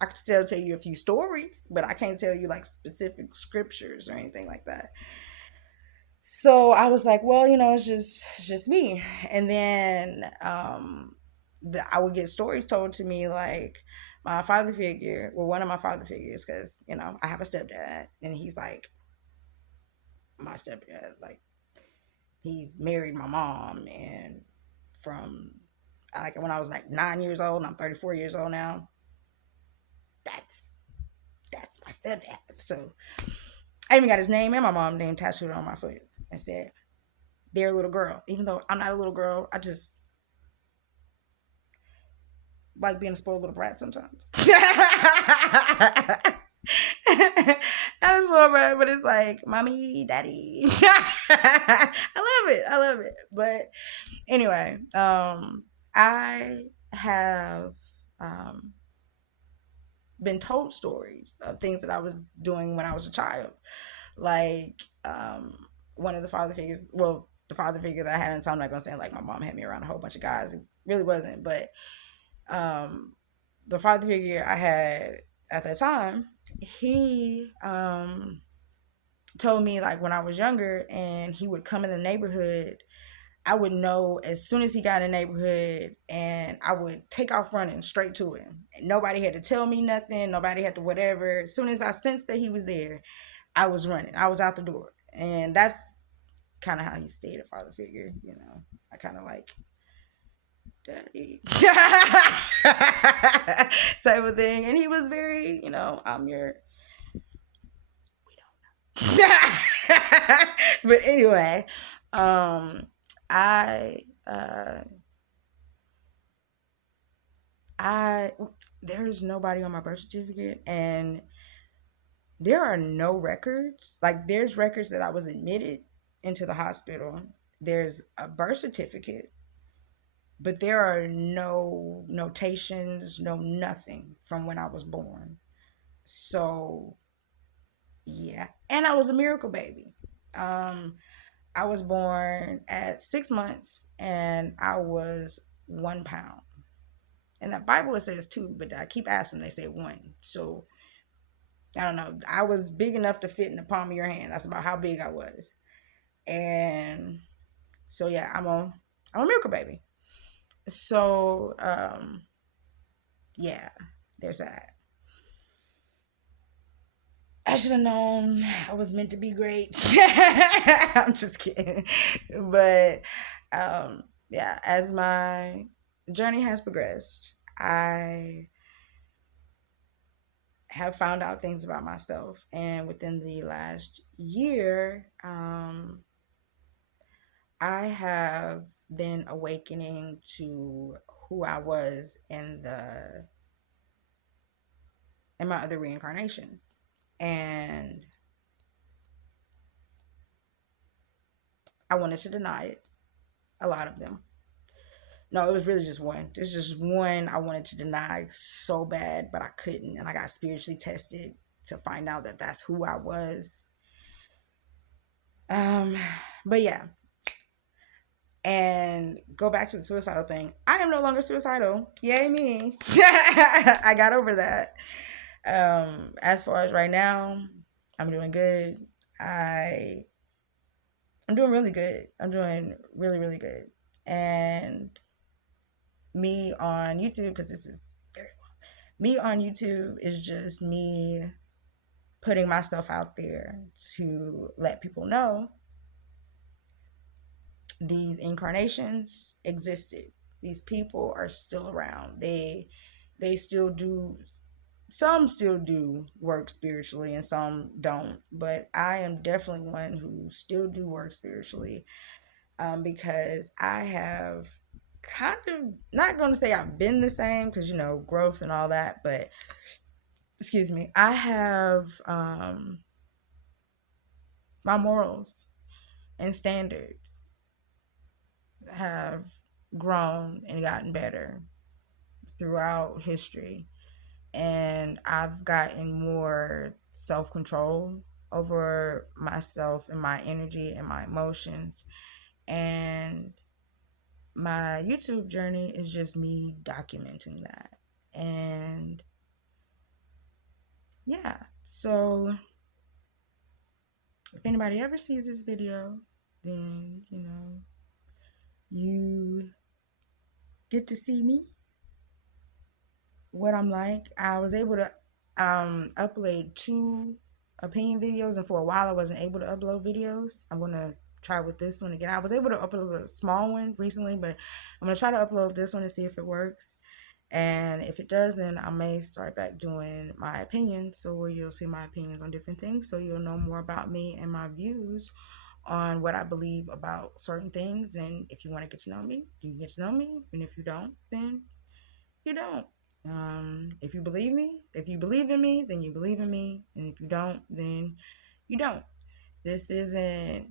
I could still tell you a few stories, but I can't tell you like specific scriptures or anything like that. So I was like, well, it's just me. And then I would get stories told to me like my father figure, well, one of my father figures, because I have a stepdad, and he's like my stepdad, like he married my mom, and from like when I was like 9 years old, and I'm 34 years old now. That's that's my stepdad. So I even got his name and my mom's name tattooed on my foot and said, "Dear little girl." Even though I'm not a little girl, I just like being a spoiled little brat sometimes. Not a spoiled brat, but it's like mommy, daddy. I love it. I love it. But anyway, I have um, been told stories of things that I was doing when I was a child. Like one of the father figures, well, the father figure that I had, and so I'm not gonna say like my mom had me around a whole bunch of guys. It really wasn't, but um, the father figure I had at that time, he told me like when I was younger, and he would come in the neighborhood. I would know as soon as he got in the neighborhood, and I would take off running straight to him. Nobody had to tell me nothing. Nobody had to whatever. As soon as I sensed that he was there, I was running. I was out the door. And that's kind of how he stayed a father figure. I kind of like daddy type of thing. And he was very, I'm your, we don't know. But anyway, I, uh, I, there's nobody on my birth certificate, and there are no records. Like, there's records that I was admitted into the hospital. There's a birth certificate, but there are no notations, no nothing from when I was born. So, yeah. And I was a miracle baby. Um, I was born at 6 months, and I was 1 pound. And that Bible it says two, but I keep asking, they say one. So I don't know. I was big enough to fit in the palm of your hand. That's about how big I was. And so yeah, I'm a miracle baby. So yeah, there's that. I should have known I was meant to be great. I'm just kidding. But yeah, as my journey has progressed, I have found out things about myself. And within the last year, I have been awakening to who I was in my other reincarnations. And I wanted to deny it, a lot of them. No, it was really just one. It's just one I wanted to deny so bad, but I couldn't. And I got spiritually tested to find out that that's who I was. Um, but yeah, and go back to the suicidal thing. I am no longer suicidal. Yay me. I got over that. As far as right now, I'm doing good. I'm doing really good. I'm doing really, really good. And me on YouTube, because this is very long. Me on YouTube is just me putting myself out there to let people know these incarnations existed. These people are still around. They still do, some still do work spiritually and some don't, but I am definitely one who still do work spiritually, because I have kind of, not going to say I've been the same, because growth and all that, but excuse me, I have my morals and standards have grown and gotten better throughout history. And I've gotten more self control over myself and my energy and my emotions. And my YouTube journey is just me documenting that. And yeah. So if anybody ever sees this video, then you get to see me, what I'm like. I was able to upload 2 opinion videos, and for a while I wasn't able to upload videos. I'm gonna try with this one again. I was able to upload a small one recently, but I'm gonna try to upload this one to see if it works. And if it does, then I may start back doing my opinions, so where you'll see my opinions on different things, so you'll know more about me and my views on what I believe about certain things. And if you want to get to know me, you can get to know me. And if you don't, then you don't. If you believe me, if you believe in me, then you believe in me. And if you don't, then you don't. This isn't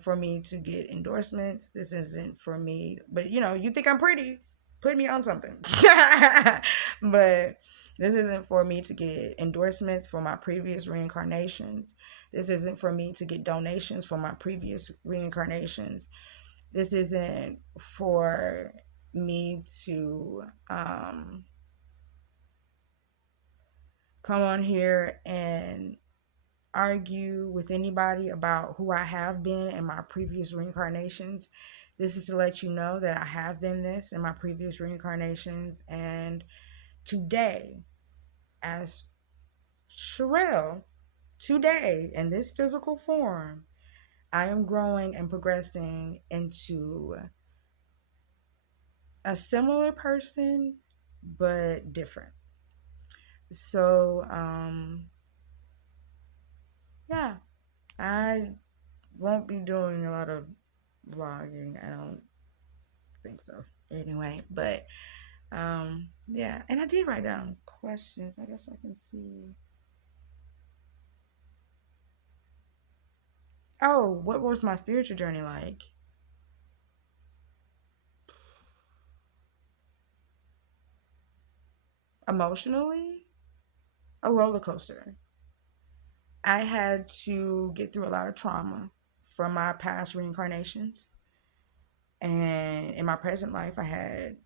for me to get endorsements. This isn't for me, but you think I'm pretty, put me on something. But this isn't for me to get endorsements for my previous reincarnations. This isn't for me to get donations for my previous reincarnations. This isn't for me to come on here and argue with anybody about who I have been in my previous reincarnations. This is to let you know that I have been this in my previous reincarnations. And today, as Sherelle, today, in this physical form, I am growing and progressing into a similar person, but different. So, yeah, I won't be doing a lot of vlogging. I don't think so. Anyway, but yeah, and I did write down questions. I guess I can see. Oh, what was my spiritual journey like? Emotionally, a roller coaster. I had to get through a lot of trauma from my past reincarnations. And in my present life, I had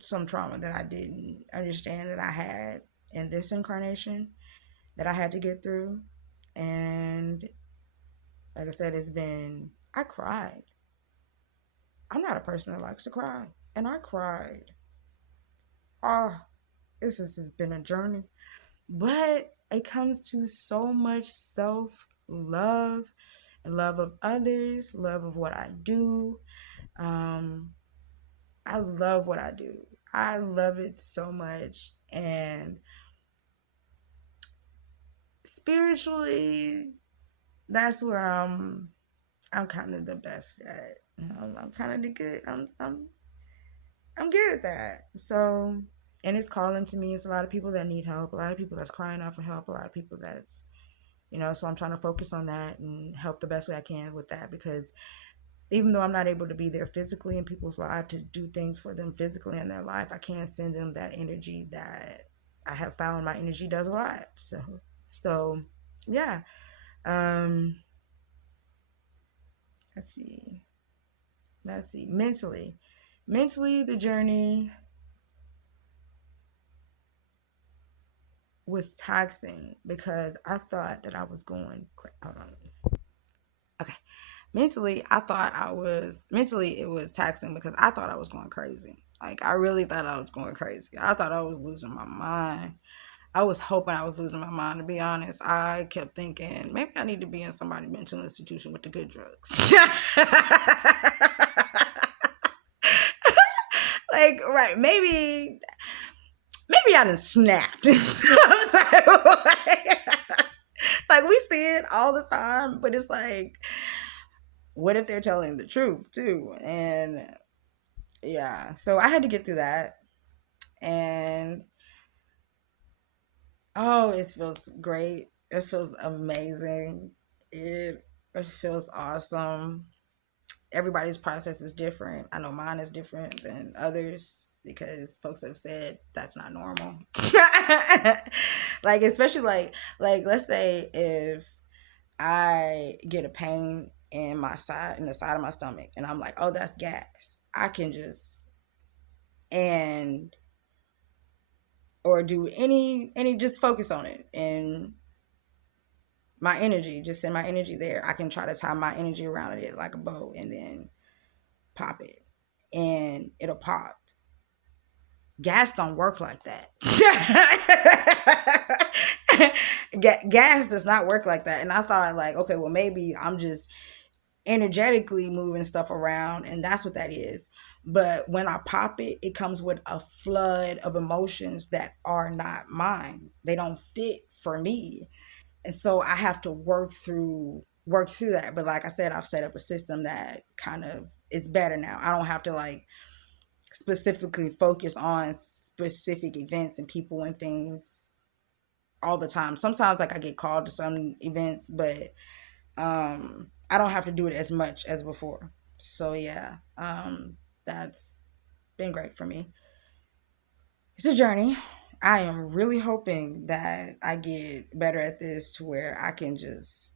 some trauma that I didn't understand that I had in this incarnation that I had to get through. And like I said, I cried. I'm not a person that likes to cry. And I cried. Oh, has been a journey. But it comes to so much self love and love of others, love of what I do. Um, I love what I do. I love it so much. And spiritually, that's where I'm kind of the best at. I'm kind of the good. I'm good at that. So, and it's calling to me. It's a lot of people that need help. A lot of people that's crying out for help. A lot of people that's so I'm trying to focus on that and help the best way I can with that, because even though I'm not able to be there physically in people's lives to do things for them physically in their life, I can send them that energy that I have found my energy does a lot. So yeah. Um, let's see. Let's see. Mentally, the journey was taxing because I thought that I was going. Hold on. Okay. Mentally, it was taxing because I thought I was going crazy. Like, I really thought I was going crazy. I thought I was losing my mind. I was hoping I was losing my mind, to be honest. I kept thinking, maybe I need to be in somebody's mental institution with the good drugs. Like, right, maybe I done snapped. Like, we see it all the time, but it's like, what if they're telling the truth too? And yeah, so I had to get through that. And oh, it feels great. It feels amazing. It feels awesome. Everybody's process is different. I know mine is different than others because folks have said that's not normal. Like, especially like let's say if I get a pain in the side of my stomach, and I'm like, oh, that's gas. I can just and or do any just focus on it, and my energy, just send my energy there. I can try to tie my energy around it like a bow and then pop it, and it'll pop. Gas don't work like that. Gas does not work like that. And I thought, like, okay, well, maybe I'm just energetically moving stuff around, and that's what that is. But when I pop it, it comes with a flood of emotions that are not mine. They don't fit for me. And so I have to work through that. But like I said, I've set up a system that kind of is better now. I don't have to like specifically focus on specific events and people and things all the time. Sometimes like I get called to some events, but I don't have to do it as much as before. So yeah, that's been great for me. It's a journey. I am really hoping that I get better at this to where I can just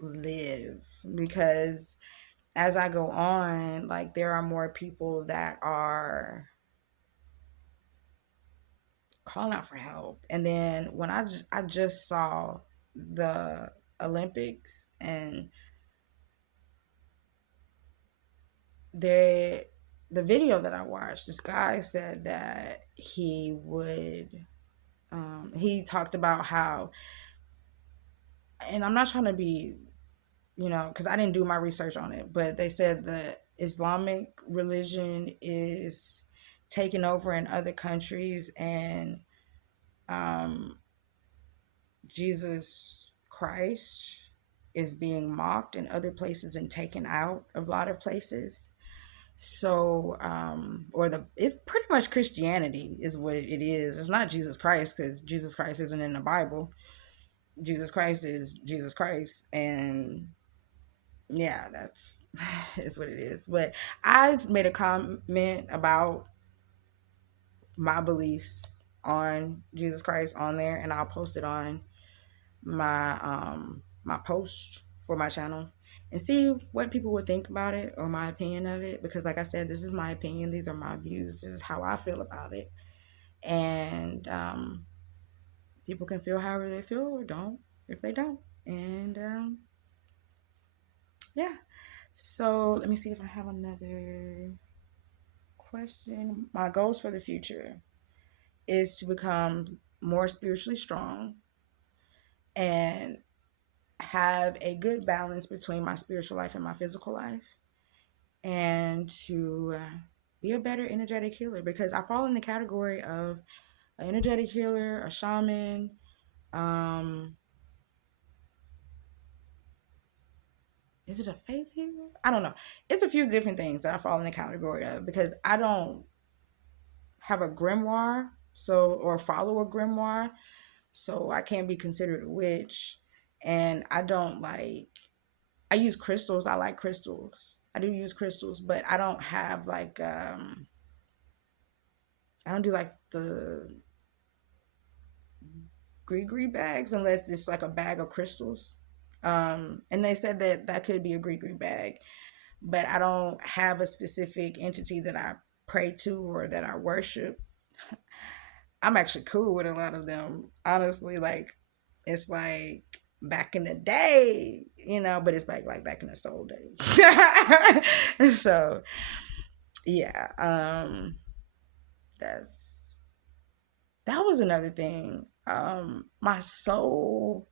live, because as I go on, like there are more people that are calling out for help. And then when I just saw the Olympics, and they the video that I watched, this guy said that he talked about how, and I'm not trying to be, because I didn't do my research on it, but they said the Islamic religion is taken over in other countries, and um, Jesus Christ is being mocked in other places and taken out of a lot of places. So, it's pretty much Christianity is what it is. It's not Jesus Christ, because Jesus Christ isn't in the Bible. Jesus Christ is Jesus Christ, and yeah, that's is what it is. But I made a comment about my beliefs on Jesus Christ on there, and I'll post it on my post for my channel and see what people would think about it or my opinion of it, because like I said, this is my opinion, these are my views, this is how I feel about it. And people can feel however they feel or don't if they don't. And yeah, so let me see if I have another question. My goals for the future is to become more spiritually strong and have a good balance between my spiritual life and my physical life, and to be a better energetic healer, because I fall in the category of an energetic healer, a shaman. Um, is it a faith healer? I don't know. It's a few different things that I fall in the category of, because I don't have a grimoire, so, or follow a grimoire, so I can't be considered a witch. And I don't like, I use crystals. I like crystals. I do use crystals, but I don't have like I don't do like the gree bags unless it's like a bag of crystals. And they said that that could be a gree bag, but I don't have a specific entity that I pray to or that I worship. I'm actually cool with a lot of them, honestly. Like, it's like back in the day, but it's like back in the soul days. So yeah, that's that was another thing. My soul,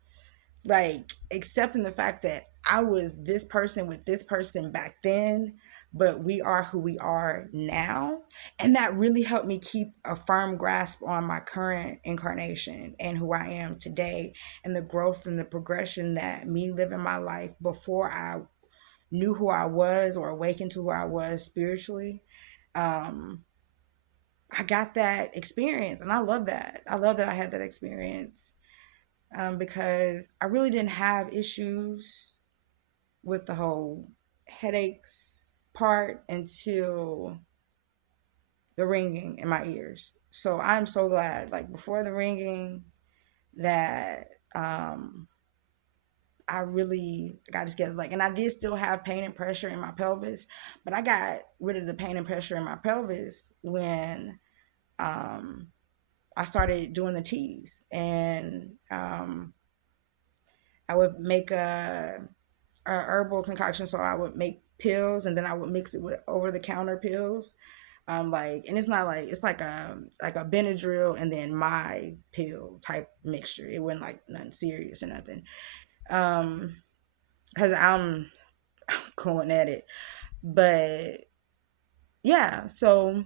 like accepting the fact that I was this person with this person back then, but we are who we are now. And that really helped me keep a firm grasp on my current incarnation and who I am today, and the growth and the progression that me living my life before I knew who I was or awakened to who I was spiritually. Um, I got that experience, and I love that. I love that I had that experience, because I really didn't have issues with the whole headaches part until the ringing in my ears. So I'm so glad, like before the ringing, that I really got it together. Like, and I did still have pain and pressure in my pelvis, but I got rid of the pain and pressure in my pelvis when um I started doing the teas, and I would make a herbal concoction. So I would make pills, and then I would mix it with over the counter pills. Like, and it's not like, it's like a Benadryl and then my pill type mixture. It wasn't like nothing serious or nothing. Um, because I'm going at it, but yeah. So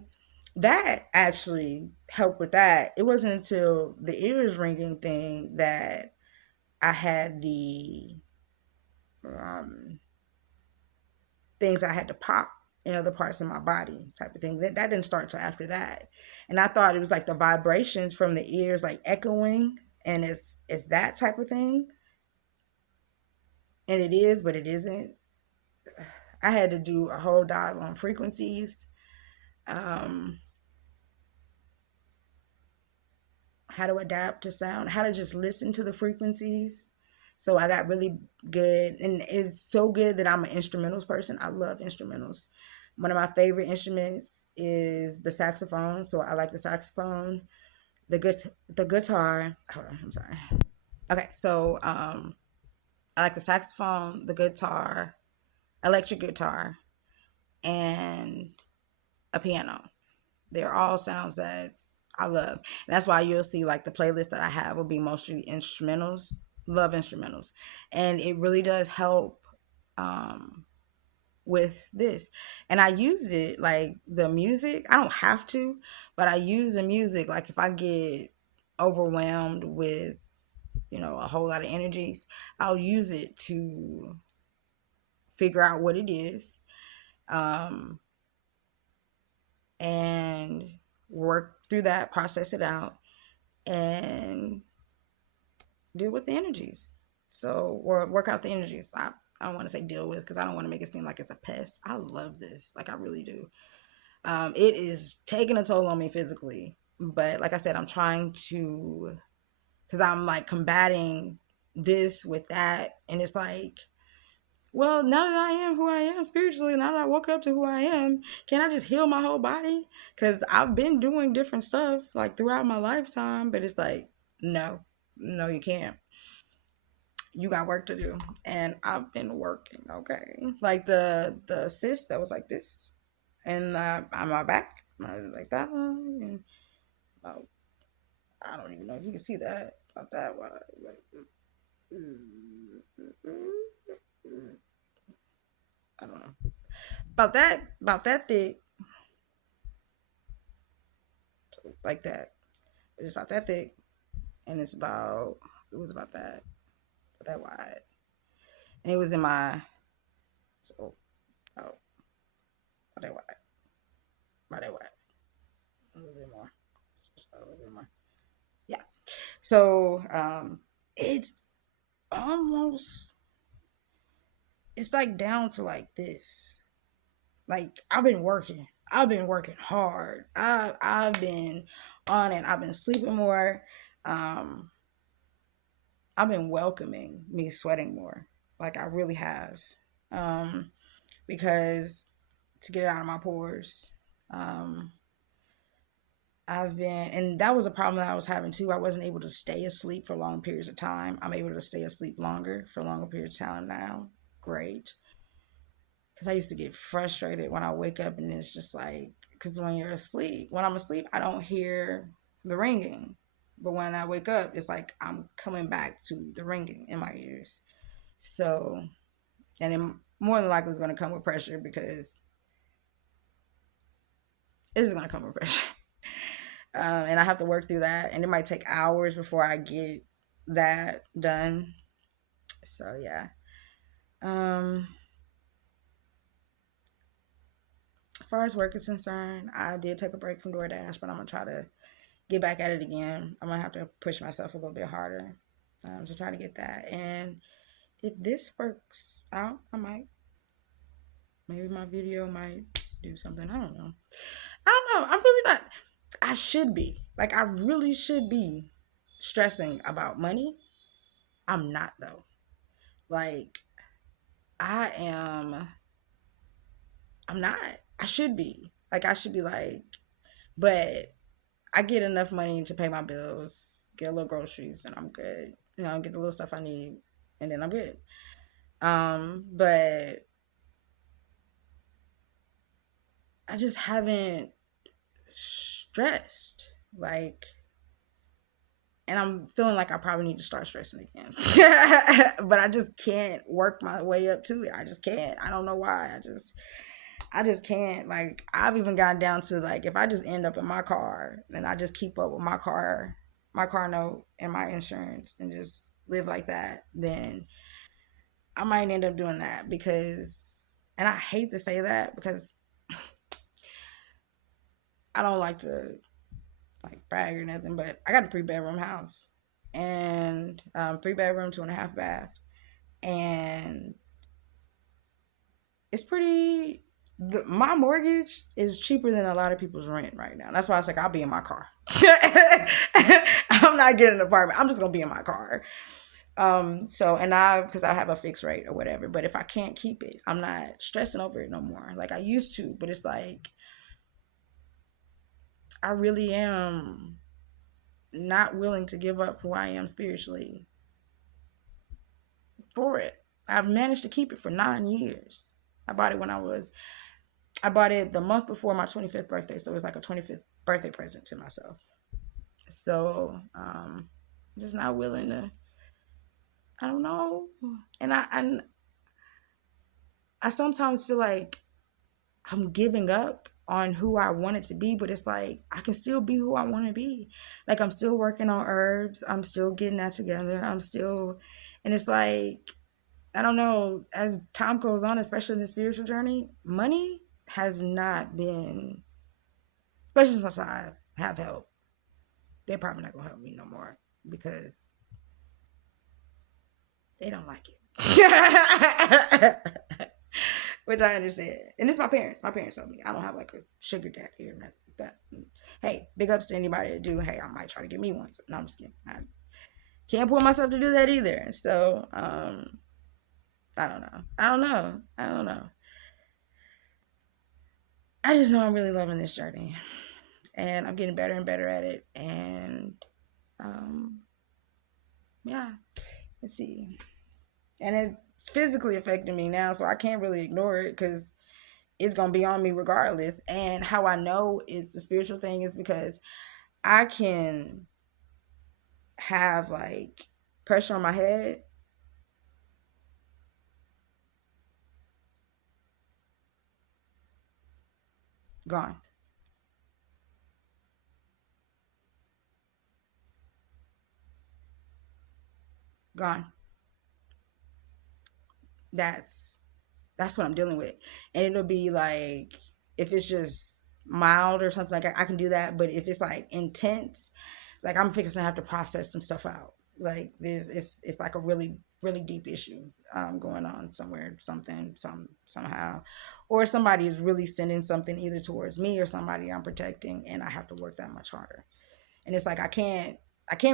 that actually helped with that. It wasn't until the ears ringing thing that I had the um things I had to pop in other parts of my body type of thing. That didn't start till after that. And I thought it was like the vibrations from the ears like echoing, and it's that type of thing. And it is, but it isn't. I had to do a whole dive on frequencies, um, how to adapt to sound, how to just listen to the frequencies. So I got really good, and it's so good that I'm an instrumentals person. I love instrumentals. One of my favorite instruments is the saxophone. So I like the saxophone, the good the guitar. Hold on, I'm sorry. Okay, so I like the saxophone, the guitar, electric guitar, and a piano. They're all sounds that I love. And that's why you'll see like the playlist that I have will be mostly instrumentals. Love instrumentals. And it really does help um with this. And I use it like the music. I don't have to, but I use the music like if I get overwhelmed with, a whole lot of energies, I'll use it to figure out what it is. Um and work through that, process it out, and deal with the energies. So, or work out the energies. I don't want to say deal with because I don't want to make it seem like it's a pest. I love this. Like, I really do. It is taking a toll on me physically. But like I said, I'm trying to, because I'm like combating this with that. And it's like, well, now that I am who I am spiritually, now that I woke up to who I am, can I just heal my whole body? Because I've been doing different stuff like throughout my lifetime, but it's like, no, no, you can't. You got work to do, and I've been working. Okay, like the cyst that was like this, and on my back, I was like that one, and about, I don't even know if you can see that about that one. Like, I don't know about that thick, like that. It's about that thick, and it was about that wide, and it was in my so about that wide, about that wide, a little bit more, a little bit more. Yeah. So it's almost it's like down to like this. Like I've been working hard. I've been on it. I've been sleeping more. Um, I've been welcoming me sweating more. Like I really have. Um, because to get it out of my pores. Um, I've been, and that was a problem that I was having too. I wasn't able to stay asleep for long periods of time. I'm able to stay asleep longer for longer periods of time now. Great. Because I used to get frustrated when I wake up and it's just like, because when I'm asleep, I don't hear the ringing. But when I wake up, it's like I'm coming back to the ringing in my ears. So, and it more than likely is going to come with pressure because it is going to come with pressure. And I have to work through that, and it might take hours before I get that done. So yeah. Um, as far as work is concerned, I did take a break from DoorDash, but I'm gonna try to get back at it again. I'm gonna have to push myself a little bit harder to try to get that. And if this works out, I might, maybe my video might do something. I don't know. I don't know. I'm really not. I should be. Like, I really should be stressing about money. I'm not, though. Like, I am, I'm not. I should be. Like, I should be like, but I get enough money to pay my bills, get a little groceries, and I'm good. You know, get the little stuff I need, and then I'm good. But I just haven't stressed. Like, and I'm feeling like I probably need to start stressing again. But I just can't work my way up to it. I just can't. I don't know why. I just can't. Like, I've even gotten down to, like, if I just end up in my car and I just keep up with my car note and my insurance and just live like that, then I might end up doing that. Because, and I hate to say that because I don't like to like brag or nothing, but I got a 3-bedroom house and 3 bedroom, 2.5 bath, and it's pretty. My mortgage is cheaper than a lot of people's rent right now. That's why I was like, I'll be in my car. I'm not getting an apartment. I'm just gonna be in my car. So and because I have a fixed rate or whatever. But if I can't keep it, I'm not stressing over it no more. Like I used to. But it's like I really am not willing to give up who I am spiritually for it. I've managed to keep it for 9 years. I bought it I bought it the month before my 25th birthday. So it was like a 25th birthday present to myself. So, I'm just not willing to, I don't know. And I sometimes feel like I'm giving up on who I want it to be, but it's like I can still be who I want to be. Like I'm still working on herbs. I'm still getting that together. And it's like, I don't know, as time goes on, especially in the spiritual journey, money has not been, especially since I have help, they're probably not going to help me no more because they don't like it. Which I understand. And it's my parents. My parents told me I don't have like a sugar daddy or nothing like that. Hey, big ups to anybody that do. Hey, I might try to get me one. So, no, I'm just kidding. I can't pull myself to do that either. So, I don't know. I don't know. I just know I'm really loving this journey. And I'm getting better and better at it. And, yeah, let's see. And it's physically affecting me now, so I can't really ignore it because it's going to be on me regardless. And how I know it's the spiritual thing is because I can have like pressure on my head. Gone. Gone. That's that's what I'm dealing with. And it'll be like if it's just mild or something like I can do that, but if it's like intense, like I'm fixing to have to process some stuff out. Like this it's like a really deep issue going on somewhere, somehow. Or somebody is really sending something either towards me or somebody I'm protecting and I have to work that much harder. And it's like I can't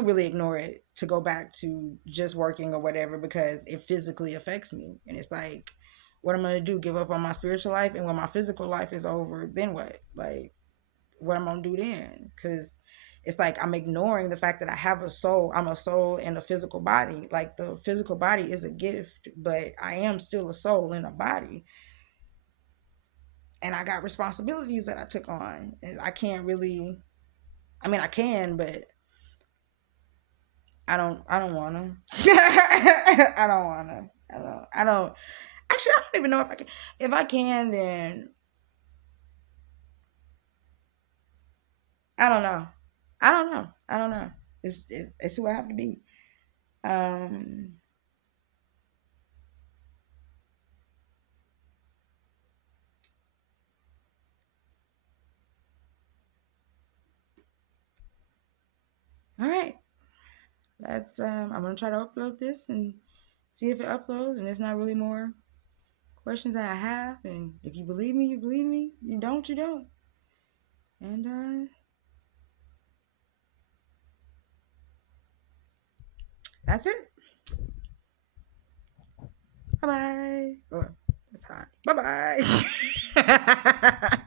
really ignore it to go back to just working or whatever because it physically affects me. And it's like, what I'm gonna do? Give up on my spiritual life, and when my physical life is over, then what? Like, what I'm gonna do then? Because it's like I'm ignoring the fact that I have a soul. I'm a soul in a physical body. Like the physical body is a gift, but I am still a soul in a body, and I got responsibilities that I took on. And I can't really. I mean, I can, but I don't want to. I don't want to. I don't. Actually, I don't even know if I can. If I can, then I don't know. I don't know. I don't know. It's who I have to be. Um. All right. That's. I'm gonna try to upload this and see if it uploads. And it's not really more questions that I have. And if you believe me, you believe me. You don't, you don't. And that's it. Bye bye. Oh, that's hot. Bye bye.